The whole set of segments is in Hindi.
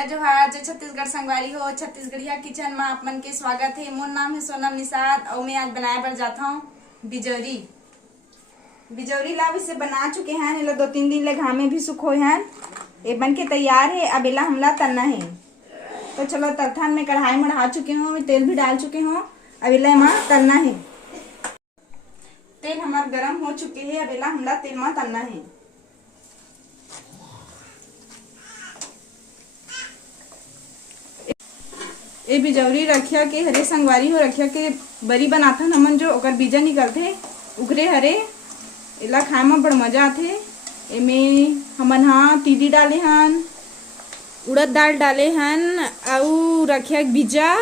जय जोहार, जय छत्तीसगढ़ संगवारी हो। छत्तीसगढ़िया किचन में आप मन के स्वागत है। मोर नाम है सोनम निषाद और मैं आज बनाए बर जाता हूँ बिजौरी। बिजौरी ला इसे बना चुके हैं, इला 2-3 दिन ले घाम में भी सुखो हैं। ये बन के तैयार है। अब इला हमला तलना है। तो चलो तलथान में कढ़ाई में ढा चुके हूँ, मैं तेल भी डाल चुके हूँ। अब इला में तलना है। तेल हमारा गर्म हो चुके है। अब इला हमला तेल में तलना है। ए बिजौरी रखिया के हरे संगवारी हो रखिया के बरी बनाथन हमन जो ओकर बीजा निकलथे उकरे हरे एला खाए में बड़ मजा आथे। एमे हमन तिली डाले हन, उड़द दाल डाले हन और रखिया के बीजा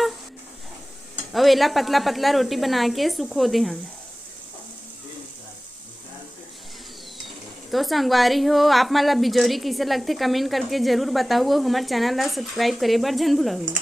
और एला पतला पतला रोटी बना के सुखो दे हन। तो संगवारी हो, आप मन ला बिजौरी कैसे लगथे कमेंट करके जरूर बताओ और हमारे चैनल ला सब्सक्राइब करे बर झन भुलाओ।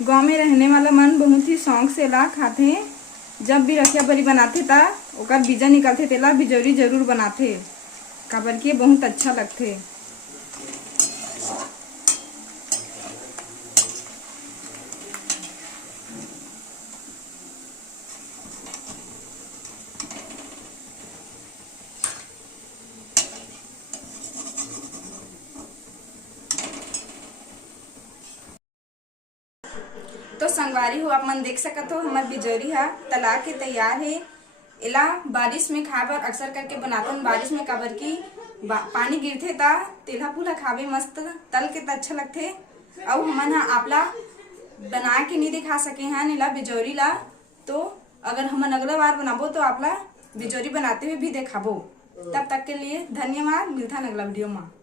गाँव में रहने वाला मन बहुत ही शौक से ला खाथे। जब भी रखिया बरी बनाथे ता ओकर बीजा निकलथे तेला बिजौरी जरूर बनाथे, काबर के बहुत अच्छा लगथे। तो संगवारी हो, आप मन देख सकत हो हमार बिजौरी है तला के तैयार है। इला बारिश में खाए बर अक्सर करके बनाथन। बारिश में काबर की पानी गिरथे ता तेला फूला खावे मस्त तल के त अच्छा लगथे। और हमन आपला बना के नहीं दिखा सके हैं इला बिजौरी ला। तो अगर हमन अगला बार बनाबो तो आपला बिजौरी बनाते हुए भी दिखाबो। तब तक के लिए धन्यवाद। मिलता अगला वीडियो में।